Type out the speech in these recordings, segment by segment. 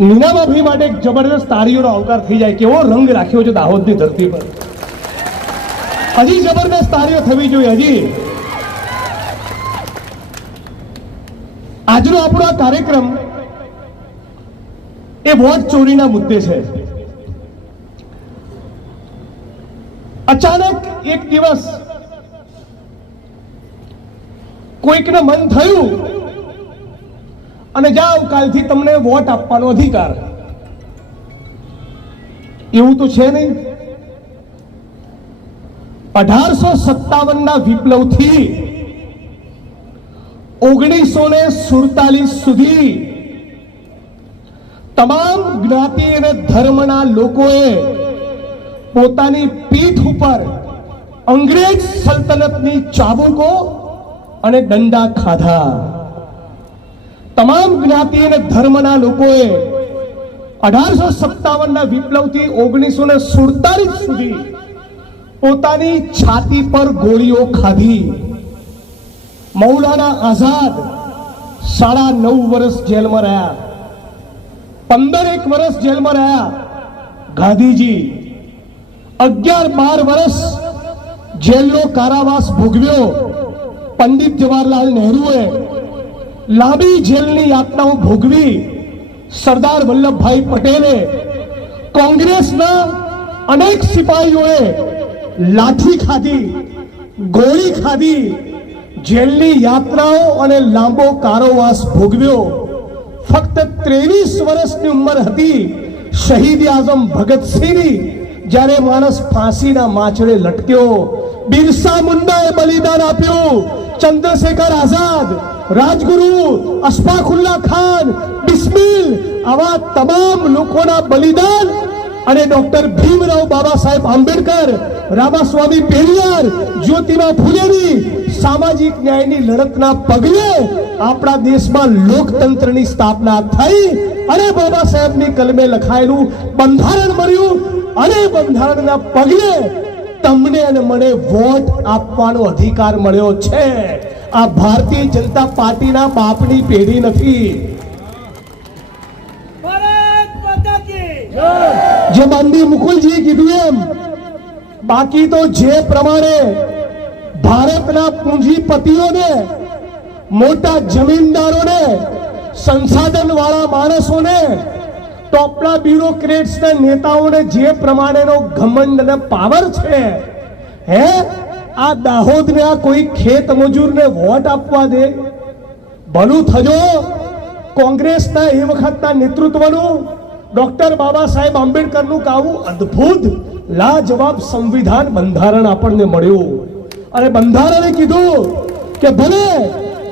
નીનાભાઈ માટે એક જબરદસ્ત તાળીઓનો આવકાર થઈ જાય. કેવો રંગ રાખ્યો છે દાહોદની ધરતી પર. હજી જબરદસ્ત તાળીઓ થવી જોઈએ. હજી આજનો આપણો આ કાર્યક્રમ એ વોટ ચોરીના મુદ્દે છે. અચાનક એક દિવસ કોઈકને મન થયું અને જાઓ કાલથી તમને વોટ આપવાનો અધિકાર. એવું તો છે નહીં. 1857ના વિપ્લવથી 1947 સુધી તમામ જ્ઞાતિ અને ધર્મના લોકોએ પોતાની પીઠ ઉપર અંગ્રેજ સલ્તનતની ચાબુકો અને દંડા ખાધા. તમામ જ્ઞાતિ અને ધર્મના લોકોએ 1857ના વિપ્લવથી 1947 સુધી પોતાની છાતી પર ગોળીઓ ખાધી. મૌલાના આઝાદ 9.5 વર્ષ જેલમાં રહ્યા. 15 વર્ષ જેલમાં રહ્યા. ગાંધીજી 11-12 વર્ષ જેલનો કારાવાસ ભોગવ્યો. પંડિત જવાહરલાલ નહેરુએ લાંબી જેલની યાતનાઓ ભોગવી. સરદાર વલ્લભભાઈ પટેલે, કોંગ્રેસના અનેક સિપાહીઓએ લાઠી ખાધી, ગોળી ખાધી, જેલની યાત્રાઓ અને લાંબો કારાવાસ ભોગવ્યો. ફક્ત 23 વર્ષની ઉંમર હતી શહીદ આઝમ ભગતસિંહની જ્યારે માણસ ફાંસીના માછડે લટક્યો. બિરસા મુંડાએ બલિદાન આપ્યું. ચંદ્રશેખર આઝાદ, રાજગુરુ, અશફાકુલ્લા ખાન, બિસ્મિલ આવા તમામ લોકોના બલિદાન અને ડોક્ટર ભીમરાવ બાબા સાહેબ આંબેડકર, રામાસ્વામી પેરિયાર, જ્યોતિબા ફૂલેની સામાજિક ન્યાયની લડતના પગલે આપણા દેશમાં લોકતંત્રની સ્થાપના થઈ અને બાબા સાહેબની કલમે લખાયેલું બંધારણ મળ્યું અને બંધારણના પગલે તમને અને મને વોટ આપવાનો અધિકાર મળ્યો છે. આ ભારતીય જનતા પાર્ટીના બાપની પેઢી નથી. જે બાંધી મુકુલજીએ કીધું એમ, બાકી તો જે પ્રમાણે ભારતના પૂંજીપતિઓને, મોટા જમીનદારોને, સંસાધન વાળા માણસોને, ટોપના બ્યુરોક્રેટ્સને, નેતાઓને જે પ્રમાણેનો ઘમંડ અને પાવર છે, હે આ દાહોદને આ કોઈ ખેત મજૂરને વોટ આપવા દે? ભલું થજો કોંગ્રેસના એ વખતના નેતૃત્વનું, ડોક્ટર બાબા સાહેબ આંબેડકરનું આવું અદ્ભુત લાજવાબ સંવિધાન બંધારણ આપણને મળ્યું. અને બંધારણે કીધું કે ભલે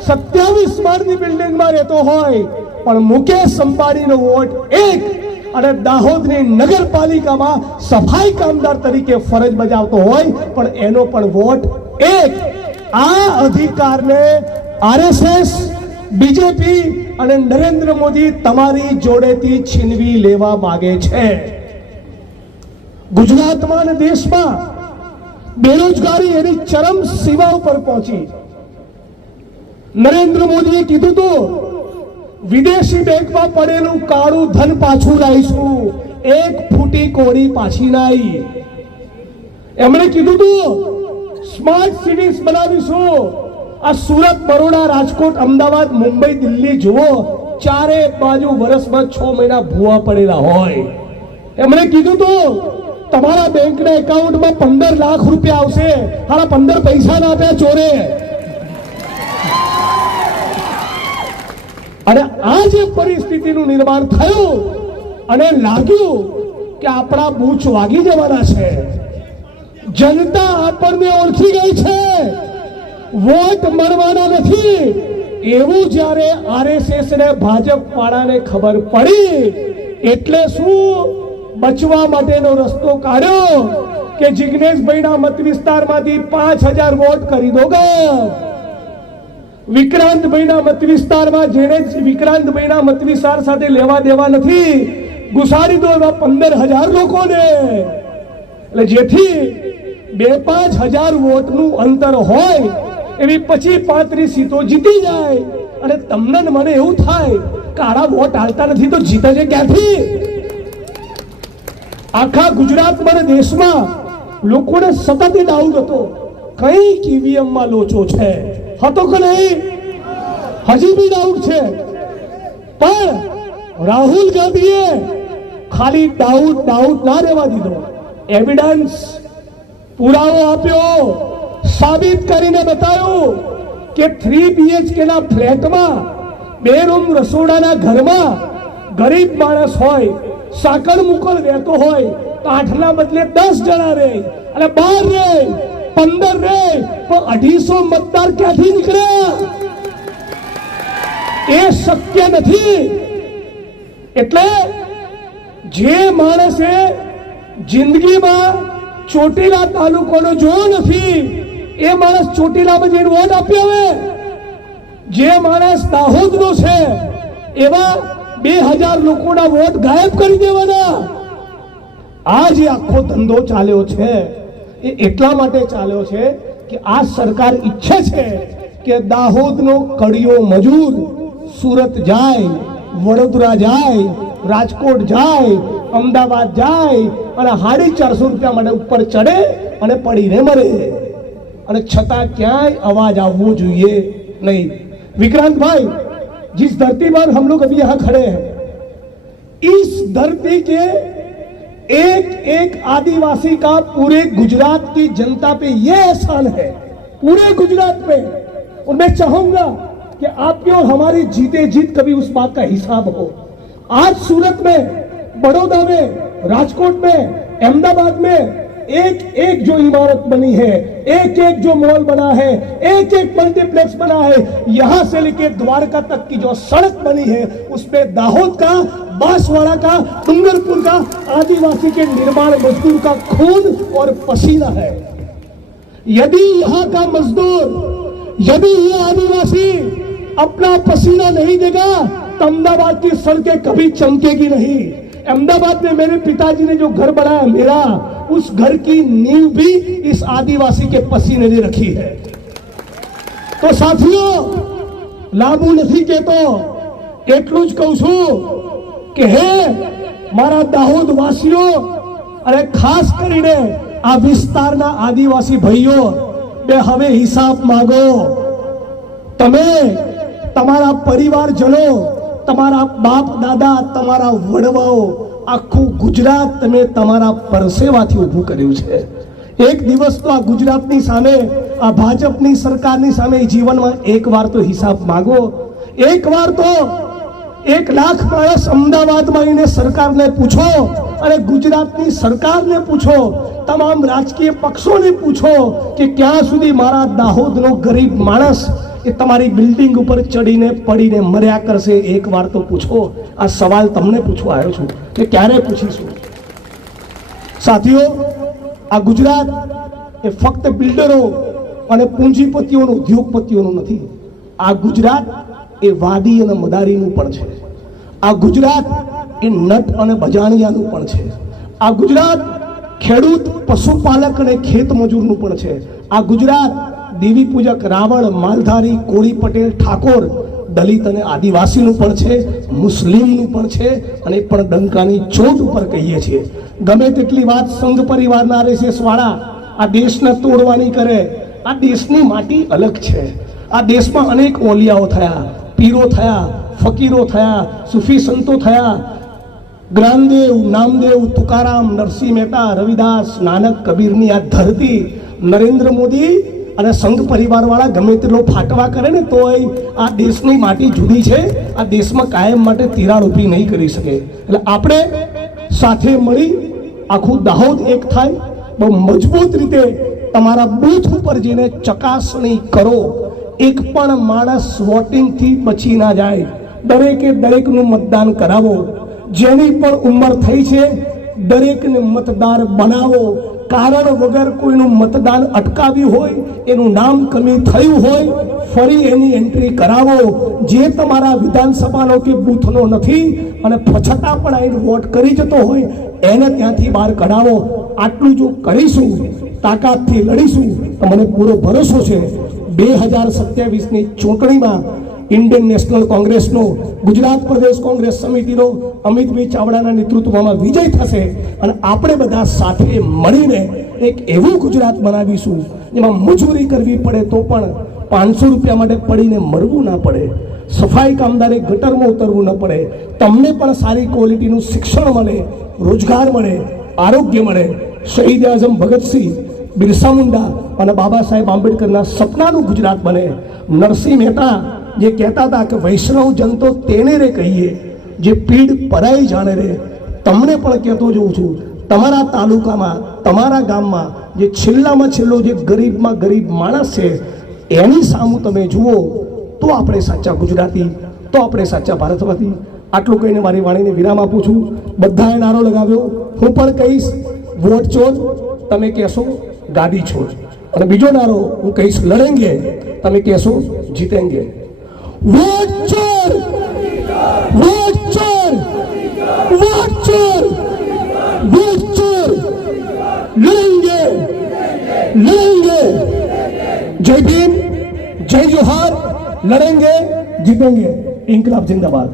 27 માળની બિલ્ડિંગમાં રહેતો હોય પણ મુકેશ અંબાણીનો વોટ 1 અને દાહોદની નગરપાલિકામાં સફાઈ કામદાર તરીકે ફરજ બજાવતો હોય પણ એનો પણ વોટ 1. આ અધિકારને આરએસએસ, બીજેપી અને નરેન્દ્ર મોદી તમારી જોડેથી છીનવી લેવા માંગે છે. ગુજરાતમાં અને દેશમાં બેરોજગારી એની ચરમ સીમા ઉપર પહોંચી. નરેન્દ્ર મોદીએ કીધું તો વિદેશી બેંકમાં પડેલું કાળું ધન પાછું લાવીશું, 1 ફૂટી કોરી પાછી ના આવી. એમણે કીધું તું સ્માર્ટ સિટીઝ બનાવીશું. આ સુરત, બરોડા, રાજકોટ, અમદાવાદ, મુંબઈ, દિલ્હી જુઓ, ચારે બાજુ વર્ષમાં 6 મહિના ભૂવા પડેલા હોય. એમણે કીધું તું તમારા બેંકના એકાઉન્ટમાં 15 લાખ રૂપિયા આવશે. હારા 15 પૈસા ના આપ્યા ચોરે. અને આ જે પરિસ્થિતિનું નિર્માણ થયું અને લાગ્યું કે આપણા બૂચ વાગી જવાના છે, જનતા આપણને ઓળખી ગઈ છે, વોટ મળવાના નથી, એવું જ્યારે આરએસએસ ને ભાજપ વાળાને ખબર પડી એટલે શું બચવા માટેનો રસ્તો કાઢ્યો કે જિગ્નેશભાઈના મત વિસ્તારમાંથી 5000 વોટ કરી દો. વિક્રાંતભાઈના મત વિસ્તારમાં જેને વિક્રાંતભાઈના મત વિસ્તાર સાથે લેવા દેવા નથી, ઘુસાડી દો એવા 15000 લોકોને. એટલે જેથી 2-5 હજાર વોટનું અંતર હોય એવી 25-35 સીટો જીતી જાય. અને તમને મને એવું થાય કે કાળા વોટ હાલતા નથી તો જીતે છે ક્યાંથી? આખા ગુજરાતમાં અને દેશમાં લોકોને સતત ડાઉટ હતો કઈક ઈવીએમ માં લોચો છે, હતો કે નહીં? હજી બી ડાઉટ છે, પણ રાહુલ ગાંધીએ ખાલી ડાઉટ ના રહેવા દીધો, એવિડન્સ પુરાવો આપ્યો, સાબિત કરીને બતાવ્યું કે 3 BHK ના ફ્લેટમાં 2 રૂમ રસોડાના ઘરમાં ગરીબ માણસ હોય, સાકર મુકલ રહેતો હોય તો 8ના બદલે 10 જણા રહે અને 12 રહે 15 રહે, પણ 250 મતદાર ક્યાંથી નીકળ્યા? એ શક્ય નથી. એટલે જે માણસે જિંદગીમાં ચોટીલા તાલુકાનો જોયો નથી એ માણસ ચોટીલામાં જઈને વોટ આપ્યો હવે. જે માણસ દાહોદનો છે એવા 2000 લોકોના વોટ ગાયબ કરી દેવાના. આ જે આખો ધંધો ચાલ્યો છે એ એટલા માટે ચાલ્યો છે કે આ સરકાર ઈચ્છે છે કે દાહોદનો કડિયો મજૂર સુરત જાય, વડોદરા જાય, રાજકોટ જાય, અમદાવાદ જાય અને 450 રૂપિયા માટે ઉપર ચડે અને પડીને મરે, અને છતાં ક્યાંય અવાજ આવવો જોઈએ नहीं. विक्रांत भाई, जिस धरती पर हम लोग अभी यहां खड़े हैं, इस धरती के एक एक आदिवासी का पूरे गुजरात की जनता पे ये एहसान है, पूरे गुजरात पे. और मैं चाहूंगा कि आपकी और हमारी जीते जीत कभी उस बात का हिसाब हो. आज सूरत में, बड़ौदा में, राजकोट में, अहमदाबाद में एक एक जो इमारत बनी है, एक एक जो मॉल बना है, एक एक मल्टीप्लेक्स बना है, यहां से लेके द्वारका तक की जो सड़क बनी है उसमें दाहोद का, बांसवाड़ा का, डूंगरपुर का आदिवासी के निर्माण मजदूर का खून और पसीना है. यदि यहाँ का मजदूर, यदि ये आदिवासी अपना पसीना नहीं देगा तो अहमदाबाद की सड़कें कभी चमकेगी नहीं. अहमदाबाद में मेरे पिताजी ने जो घर बनाया मेरा, उस घर की नींव भी इस आदिवासी के पसीने ने रखी है. तो साथियों, लाभू नहीं कहतो, એટલું જ કહું છું કે હે મારા દાહોદ વાસીઓ અને ખાસ કરીને આ વિસ્તારના આદિવાસી ભાઈઓ, બે હવે હિસાબ માંગો. તમે તમારા પરિવારજનો, તમારા બાપ દાદા, તમારા વડવાઓ, આખું ગુજરાત તમે તમારા પરસેવાથી ઊભું કર્યું છે. એક દિવસ તો આ ગુજરાતની સામે, આ ભાજપની સરકારની સામે જીવનમાં એકવાર તો હિસાબ માંગો. એકવાર તો 1 લાખ માણસ અમદાવાદમાં આવીને સરકારને પૂછો અને ગુજરાતની સરકારને પૂછો, તમામ રાજકીય પક્ષોને પૂછો કે ક્યાં સુધી મારા દાહોદનો ગરીબ માણસ એ તમારી બિલ્ડિંગ ઉપર ચડીને પડીને મર્યા કરશે. એકવાર તો પૂછો. આ સવાલ તમને પૂછવા આવ્યો છું કે ક્યારે પૂછીશું. સાથીઓ, આ ગુજરાત એ ફક્ત બિલ્ડરો અને પૂંજીપતિઓનું, ઉદ્યોગપતિઓનું નથી. આ ગુજરાત એ વાદી અને મદારીનું પણ છે. આ ગુજરાત એ નટ અને બજાણિયાનું પણ છે. આ ગુજરાત ખેડૂત, પશુપાલક અને ખેત મજૂરનું પણ છે. આ ગુજરાત દેવી પૂજક, રાવણ, માલધારી, કોળી, પટેલ, ઠાકોર, દલિત અને આદિવાસીનું પણ છે, મુસ્લિમનું પણ છે, અને પણ ડંકાની ચોટ ઉપર કહીએ છીએ. ગમે તેટલી વાત સંઘ પરિવારના RSS વાળા આ દેશને તોડવાની કરે, આ દેશની માટી અલગ છે. આ દેશમાં અનેક ઓલિયાઓ થયા, પીરો થયા, ફકીરો થયા, સૂફી સંતો થયા. જ્ઞાનદેવ, નામદેવ, તુકારામ, નરસિંહ મહેતા, રવિદાસ, નાનક, કબીરની આ ધરતી નરેન્દ્ર મોદી અને સંઘ પરિવાર વાળા ગમે તેટલો ફાટવા કરે ને તોય આ દેશની માટી જુદી છે. આ દેશમાં કાયમ માટે તિરાડ ઊભી નહીં કરી શકે. એટલે આપણે સાથે મળી આખું દાહોદ એક થાય, બહુ મજબૂત રીતે તમારા બૂથ ઉપર જઈને ચકાસણી કરો. એક પણ માણસ વોટિંગથી બચી ના જાય. દરેકે દરેકનું મતદાન કરાવો. જેની પણ ઉંમર થઈ છે દરેકને મતદાર બનાવો. કારણ વગર કોઈનું મતદાન અટકાવ્યું હોય, એનું નામ કમી થયું હોય, ફરી એની એન્ટ્રી કરાવો. જે તમારા વિધાનસભાનો કે બૂથનો નથી અને છતાં પણ આઈને વોટ કરી જતો હોય એને ત્યાંથી બહાર કઢાવો. આટલું જો કરીશું, તાકાતથી લડીશું તો મને પૂરો ભરોસો છે 2027ની ચૂંટણીમાં ઇન્ડિયન નેશનલ કોંગ્રેસનો ગુજરાત પ્રદેશ કોંગ્રેસ સમિતિનો અમિતભાઈ ચાવડાના નેતૃત્વમાં વિજય થશે અને આપણે બધા સાથે મળીને એક એવું ગુજરાત બનાવીશું જેમાં મજૂરી કરવી પડે તો પણ 500 રૂપિયા માટે પડીને મરવું ના પડે, સફાઈ કામદારે ગટરમાં ઉતરવું ન પડે, તમને પણ સારી ક્વોલિટીનું શિક્ષણ મળે, રોજગાર મળે, આરોગ્ય મળે. શહીદ આઝમ ભગતસિંહ, બિરસા મુંડા અને બાબા સાહેબ આંબેડકરના સપનાનું ગુજરાત બને. નરસિંહ મહેતા જે કહેતા હતા કે વૈષ્ણવ જન તો તેને રે કહીએ જે પીડ પરાઈ જાણે રે. તમને પણ કહેતો જોઉં છું, તમારા તાલુકામાં, તમારા ગામમાં જે છેલ્લામાં છેલ્લો જે ગરીબમાં ગરીબ માણસ છે એની સામું તમે જુઓ તો આપણે સાચા ગુજરાતી, તો આપણે સાચા ભારતવાસી. આટલું કહીને મારી વાણીને વિરામ આપું છું. બધાએ નારો લગાવ્યો, હું પણ કહીશ વોટ ચોર, તમે કહેશો ગાડી છોડ. અને બીજો નારો હું કહીશ લડેંગે, તમે કહેશો જીતેંગે. વોટ ચોર, વોટ ચોર, વોટ ચોર, વોટ ચોર, લડેંગે, લડેંगे. जय भीम, जय जोहार, लड़ेंगे जीतेंगे. इंकलाब जिंदाबाद.